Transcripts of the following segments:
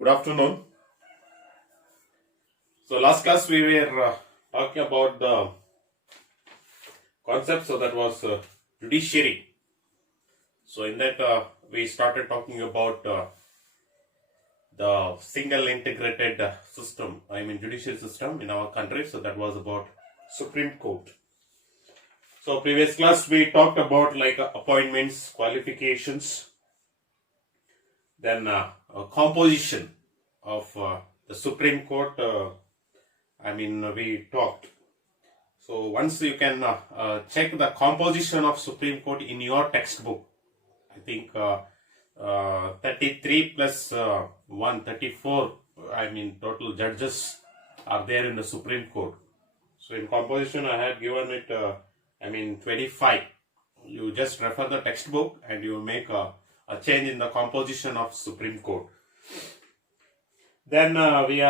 Good afternoon. So last class we were talking about the concept, so that was judiciary. So in that we started talking about the single integrated system, judicial system in our country. So that was about Supreme Court. So previous class we talked about appointments, qualifications, then composition of the Supreme Court. We talked. So once you can check the composition of Supreme Court in your textbook, I think 33 plus 134, total judges are there in the Supreme Court. So in composition I had given it, 25. You just refer the textbook and you make a change in the composition of Supreme Court. Then we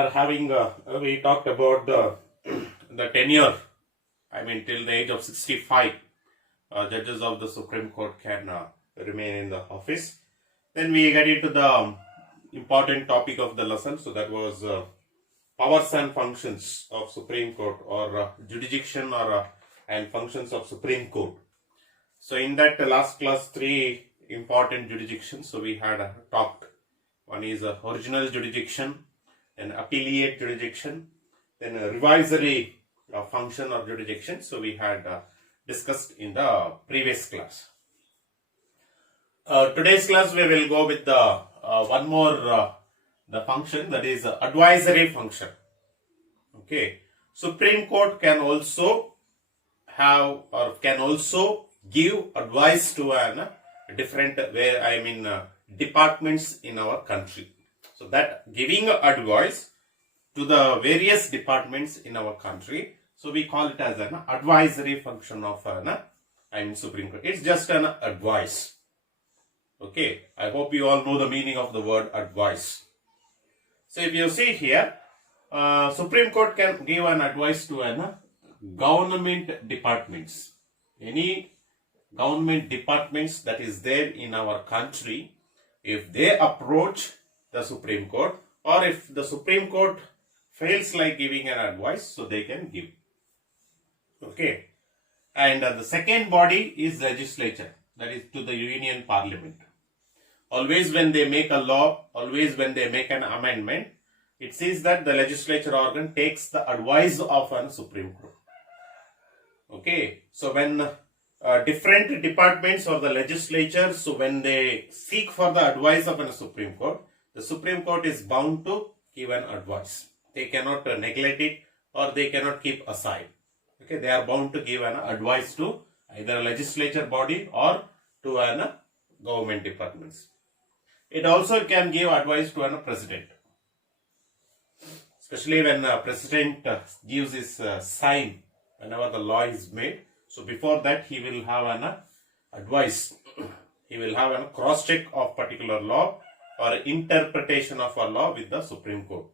talked about the tenure, till the age of 65, judges of the Supreme Court can remain in the office. Then we get into the important topic of the lesson, so that was powers and functions of Supreme Court, or jurisdiction and functions of Supreme Court. So in that last class, 3 important jurisdictions, so we had talked. One is original jurisdiction, then appellate jurisdiction, then a revisory function of jurisdiction. So we had discussed in the previous class. Today's class we will go with the one more the function, that is advisory function. Okay, Supreme Court can also have or can also give advice to different departments in our country. So that giving advice to the various departments in our country, so we call it as an advisory function of Supreme Court. It's just an advice. Okay, I hope you all know the meaning of the word advice. So if you see here, Supreme Court can give an advice to government departments. Any government departments that is there in our country, if they approach the Supreme Court, or if the Supreme Court fails like giving an advice, so they can give. Okay, and the second body is legislature, that is to the Union Parliament. Always when they make a law, always when they make an amendment, it says that the legislature organ takes the advice of a Supreme Court. Okay, so when different departments or the legislature, so when they seek for the advice of a Supreme Court, the Supreme Court is bound to give an advice. They cannot neglect it, or they cannot keep aside. Okay, they are bound to give an advice to either a legislature body or to an government departments. It also can give advice to a president, especially when president gives his sign whenever the law is made. So before that he will have an advice. He will have a cross check of particular law or interpretation of a law with the Supreme Court.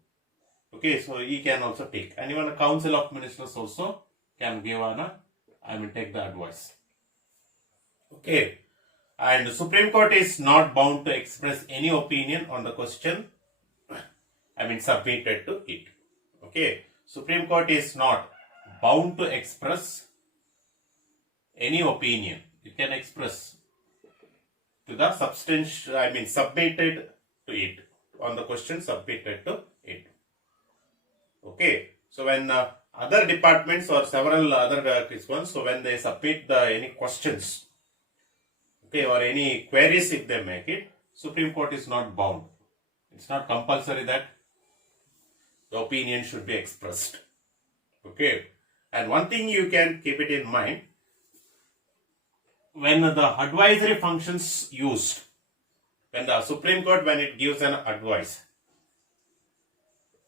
Okay, so he can also take, and even a council of ministers also can give take the advice. Okay, and the Supreme Court is not bound to express any opinion on the question submitted to it. Okay, Supreme Court is not bound to express any opinion. It can express to the substance, submitted to it, on the question submitted to it. Okay, so when other departments or several other ones, so when they submit any questions, okay, or any queries, if they make it, Supreme Court is not bound. It's not compulsory that the opinion should be expressed. Okay, and one thing you can keep it in mind, when the advisory functions used, when the Supreme Court, when it gives an advice,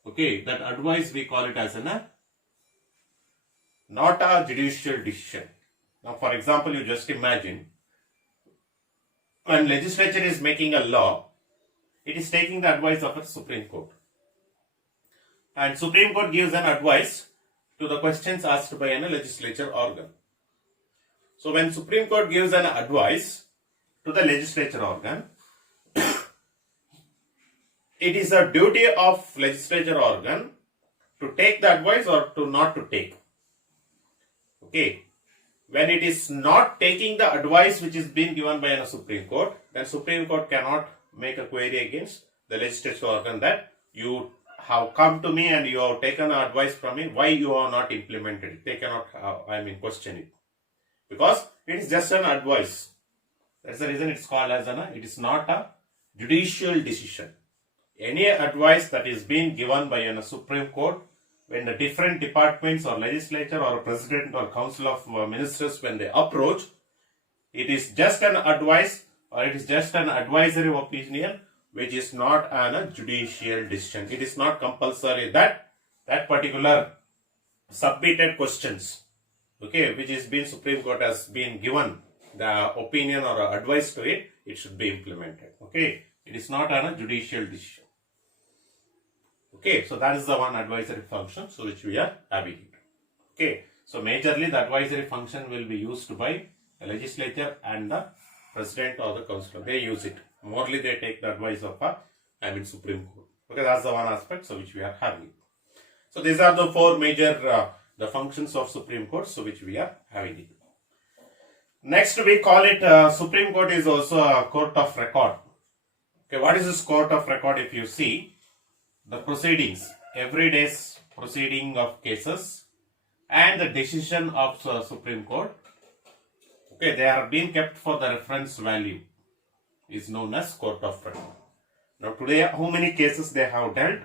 okay, that advice we call it as not a judicial decision. Now for example, you just imagine, when legislature is making a law, it is taking the advice of a Supreme Court. And Supreme Court gives an advice to the questions asked by a legislature organ. So when Supreme Court gives an advice to the legislature organ, it is a duty of legislature organ to take the advice or to not to take. Okay. When it is not taking the advice which is being given by a Supreme Court, then Supreme Court cannot make a query against the legislature organ that you have come to me and you have taken advice from me, why you are not implemented it. They cannot, question it. Because it is just an advice. That's the reason it's called as it is not a judicial decision. Any advice that is being given by a Supreme Court, when the different departments or legislature or president or council of ministers, when they approach, it is just an advice or it is just an advisory opinion which is not a judicial decision. It is not compulsory that particular submitted questions, okay, which is being Supreme Court has been given the opinion or advice to it, it should be implemented. Okay, it is not a judicial decision. Okay, so that is the one advisory function, so which we are having it. Okay, so majorly the advisory function will be used by the legislature and the president or the council. They use it. Morely they take the advice of Supreme Court. Okay, that's the one aspect, so which we are having. So these are the four major the functions of Supreme Court, so which we are having it. Next we call it Supreme Court is also a court of record. Okay, what is this court of record? If you see the proceedings, every day's proceeding of cases and the decision of Supreme Court, okay, they are being kept for the reference value, is known as court of record. Now today, how many cases they have dealt,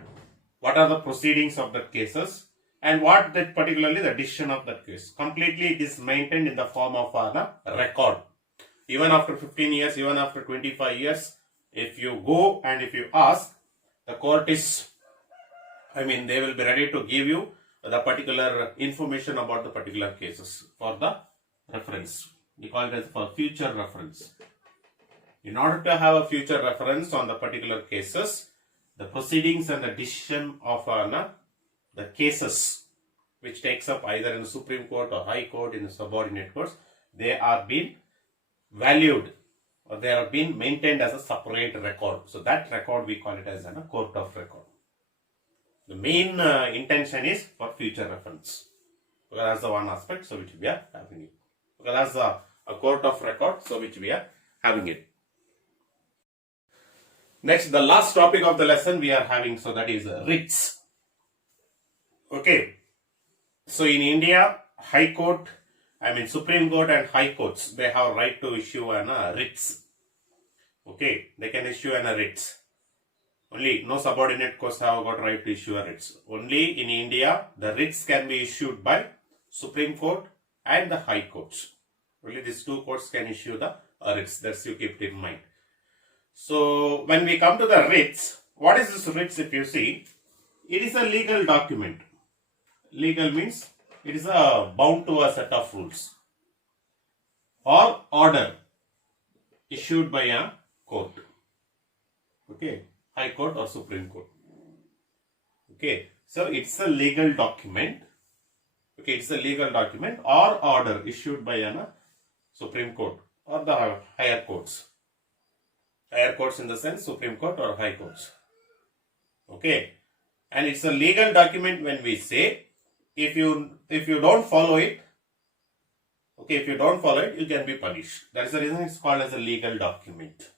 what are the proceedings of the cases, and what that particularly the decision of that case. Completely it is maintained in the form of a record. Even after 15 years, even after 25 years, if you go and if you ask, the court is, they will be ready to give you the particular information about the particular cases for the reference. We call it as for future reference. In order to have a future reference on the particular cases, the proceedings and the decision of the cases which takes up either in the Supreme Court or High Court in the subordinate courts, they are being valued or they are being maintained as a separate record. So that record we call it as a court of record. The main intention is for future reference. So that's the one aspect, so which we are having it. So that's a court of record, so which we are having it. Next, the last topic of the lesson we are having, so that is writs. Okay. So in India, High Court, Supreme Court and High Courts, they have right to issue writs. Okay, they can issue writs. Only no subordinate courts have got right to issue writs. Only in India, the writs can be issued by Supreme Court and the High Courts. Only these two courts can issue the writs. That's you keep it in mind. So when we come to the writs, what is this writs? If you see, it is a legal document. Legal means it is bound to a set of rules or order issued by a court. Okay, High Court or Supreme Court. Okay, so it's a legal document. Okay, it's a legal document or order issued by a Supreme Court or the higher courts. Higher courts in the sense Supreme Court or High Courts. Okay, and it's a legal document when we say if you don't follow it, okay, if you don't follow it, you can be punished. That is the reason it's called as a legal document.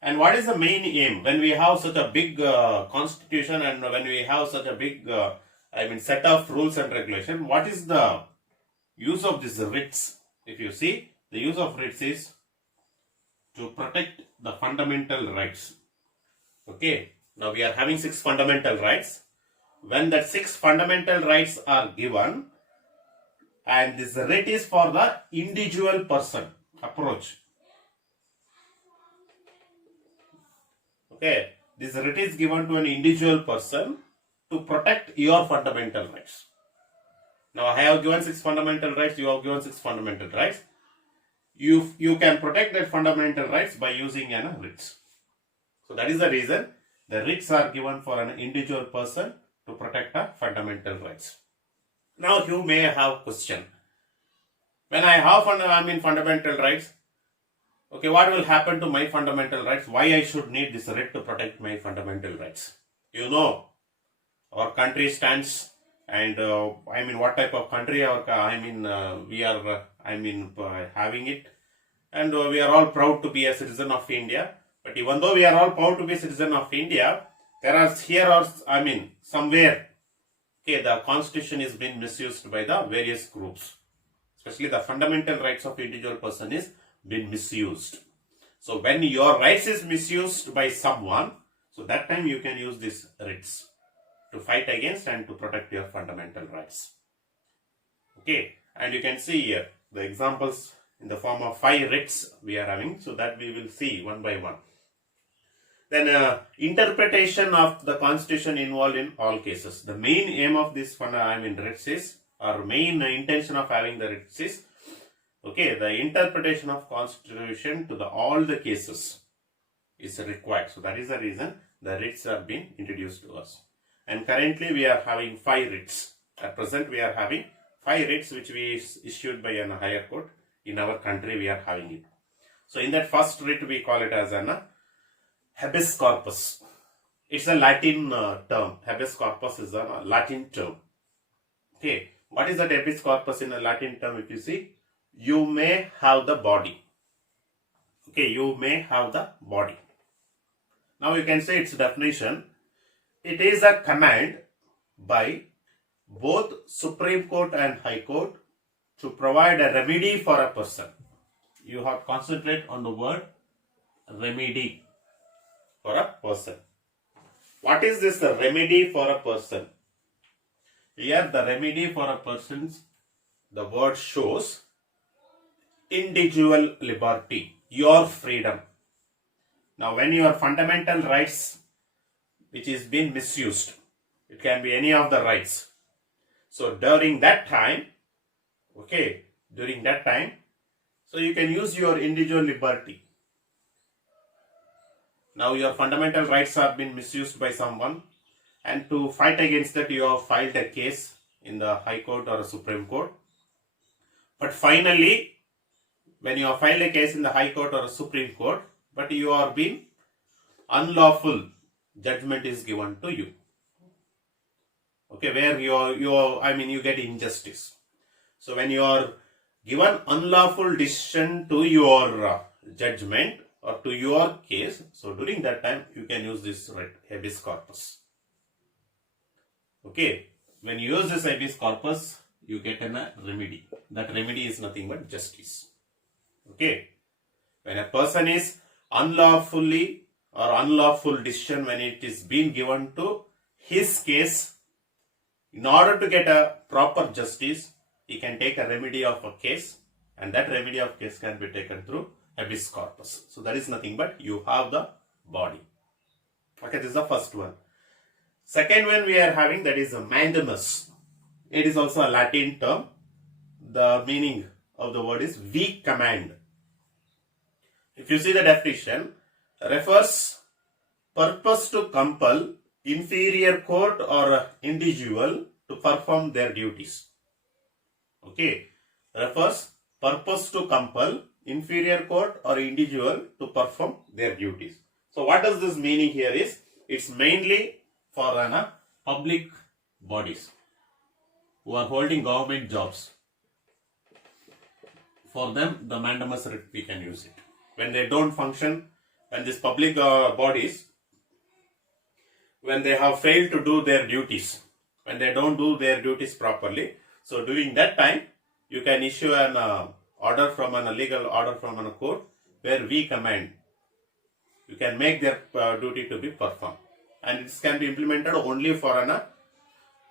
And what is the main aim when we have such a big constitution and when we have such a big set of rules and regulation? What is the use of these writs? If you see, the use of writs is to protect the fundamental rights. Okay, now we are having 6 fundamental rights. When that 6 fundamental rights are given, and this writ is for the individual person approach. Okay, this writ is given to an individual person to protect your fundamental rights. Now I have given 6 fundamental rights, you have given 6 fundamental rights. You can protect that fundamental rights by using writs. So that is the reason the writs are given for an individual person to protect the fundamental rights. Now you may have question. When I have fundamental rights, Okay, what will happen to my fundamental rights? Why I should need this right to protect my fundamental rights? You know, our country stands, and what type of country we are having it, and we are all proud to be a citizen of India. But even though we are all proud to be a citizen of India, there are somewhere, okay, the constitution is being misused by the various groups, especially the fundamental rights of individual person is being misused. So when your rights is misused by someone, so that time you can use these writs to fight against and to protect your fundamental rights. Okay, and you can see here the examples in the form of 5 writs we are having, so that we will see one by one. Then interpretation of the constitution involved in all cases. The main aim of this writs is, or main intention of having the writs is, okay, the interpretation of constitution to all the cases is required. So that is the reason the writs are being introduced to us. And currently we are having 5 writs. At present we are having 5 writs which we issued by a higher court. In our country we are having it. So in that first writ we call it as an habeas corpus. It's a Latin term. Habeas corpus is a Latin term. Okay, what is that habeas corpus in a Latin term? If you see, you may have the body. Okay, you may have the body. Now you can say its definition. It is a command by both Supreme Court and High Court to provide a remedy for a person. You have to concentrate on the word remedy for a person. What is this remedy for a person? Here the remedy for a person, the word shows individual liberty, your freedom. Now when your fundamental rights which is being misused, it can be any of the rights. So during that time, so you can use your individual liberty. Now your fundamental rights have been misused by someone, and to fight against that you have filed a case in the High Court or a Supreme Court. But finally, when you have filed a case in the High Court or a Supreme Court, but you are being unlawful judgment is given to you. Okay, where you get injustice. So when you are given unlawful decision to your judgment or to your case, so during that time you can use this habeas corpus. Okay, when you use this habeas corpus, you get a remedy. That remedy is nothing but justice. Okay, when a person is unlawfully or unlawful decision, when it is being given to his case, in order to get a proper justice, he can take a remedy of a case, and that remedy of case can be taken through habeas corpus. So that is nothing but you have the body. Okay, this is the first one. Second one we are having, that is a mandamus. It is also a Latin term. The meaning of the word is weak command. If you see the definition, refers purpose to compel inferior court or individual to perform their duties. Okay, refers purpose to compel inferior court or individual to perform their duties. So what does this meaning here is? It's mainly for public bodies who are holding government jobs. For them, the mandamus writ we can use it. When they don't function, and these public bodies, when they have failed to do their duties, when they don't do their duties properly, so during that time, you can issue an order from a legal order from a court where we command. You can make their duty to be performed. And this can be implemented only for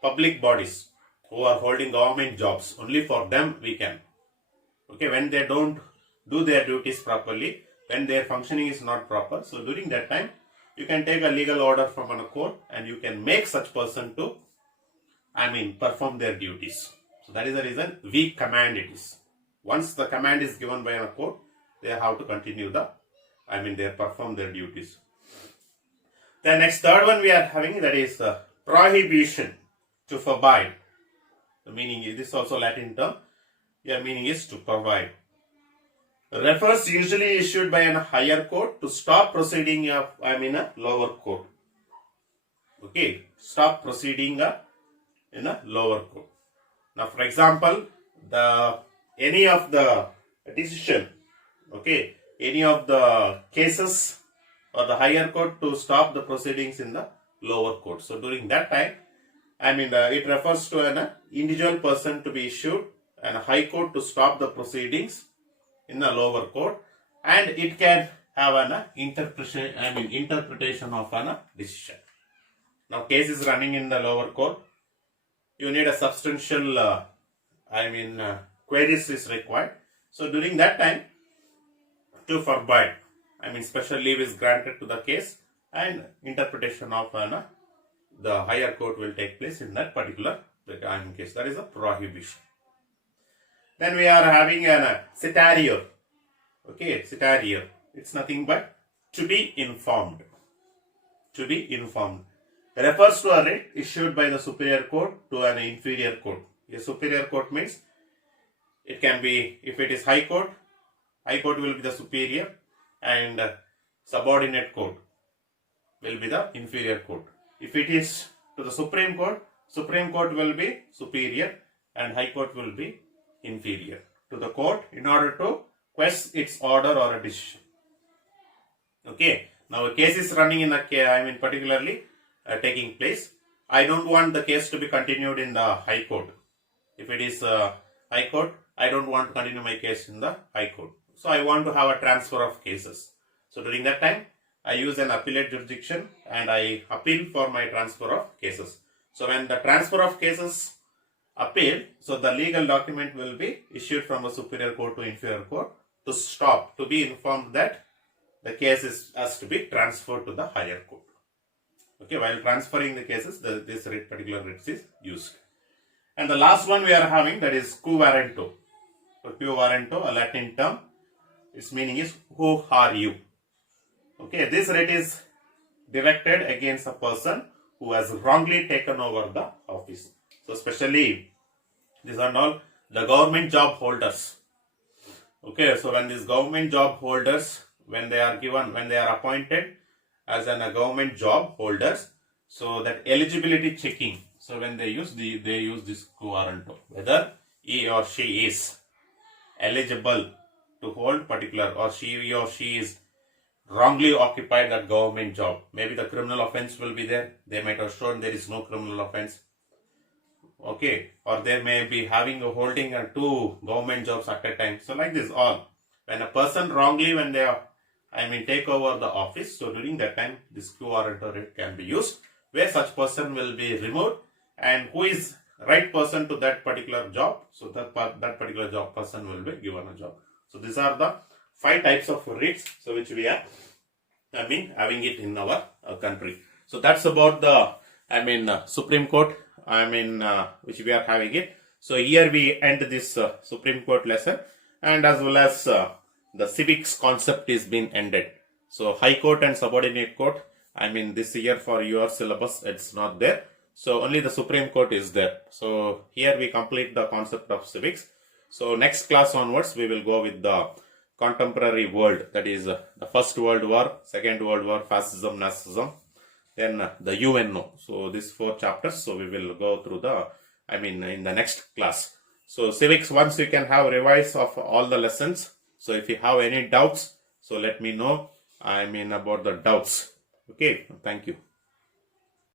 public bodies who are holding government jobs. Only for them we can. Okay, when they don't do their duties properly, when their functioning is not proper, so during that time, you can take a legal order from a court and you can make such person to, perform their duties. So that is the reason we command it is. Once the command is given by a court, they have to continue they perform their duties. The next third one we are having, that is prohibition, to forbid. The meaning is, this is also Latin term. Your meaning is to provide. refers usually issued by a higher court to stop proceeding of, a lower court. Okay, stop proceeding in a lower court. Now, for example, any of the decision, okay, any of the cases or the higher court to stop the proceedings in the lower court. So during that time, it refers to an individual person to be issued and a high court to stop the proceedings in the lower court, and it can have an interpretation of an decision. Now, case is running in the lower court. You need a substantial, queries is required. So during that time, to forbid, special leave is granted to the case, and interpretation of the higher court will take place in that particular case. That is a prohibition. Then we are having a scenario. Okay, scenario. It's nothing but to be informed. To be informed refers to a writ issued by the superior court to an inferior court. A superior court means it can be, if it is high court will be the superior, and subordinate court will be the inferior court. If it is to the Supreme Court will be superior and high court will be inferior to the court in order to quash its order or a decision. Okay, now a case is running in particularly taking place. I don't want the case to be continued in the high court. If it is high court, I don't want to continue my case in the high court. So I want to have a transfer of cases. So during that time, I use an appellate jurisdiction and I appeal for my transfer of cases. So when the transfer of cases appeal, so the legal document will be issued from a superior court to inferior court to stop, to be informed that the case has to be transferred to the higher court. Okay, while transferring the cases, this particular writ is used. And the last one we are having, that is quo warranto. So quo warranto, a Latin term, its meaning is who are you? Okay, this writ is directed against a person who has wrongly taken over the office. So especially these are all the government job holders. Okay, so when these government job holders, when they are appointed as a government job holders, so that eligibility checking. So when they use this quo warranto, whether he or she is eligible to hold particular, or he or she is wrongly occupied that government job. Maybe the criminal offense will be there. They might have shown there is no criminal offense. Okay, or they may be holding two government jobs at a time. So like this, all when a person wrongly, when they are, take over the office. So during that time, this quo warranto writ can be used, where such person will be removed, and who is right person to that particular job. So that particular job person will be given a job. So these are the 5 types of writs, so which we are, having it in our country. So that's about the, Supreme Court, which we are having it. So here we end this Supreme Court lesson, and as well as the civics concept is being ended. So High Court and Subordinate Court, this year for your syllabus, it's not there. So only the Supreme Court is there. So here we complete the concept of civics. So next class onwards, we will go with the contemporary world, that is the First World War, Second World War, Fascism, Nazism, then the UNO. So these 4 chapters, so we will go through in the next class. So civics, once you can have revise of all the lessons. So if you have any doubts, so let me know, about the doubts. Okay, thank you.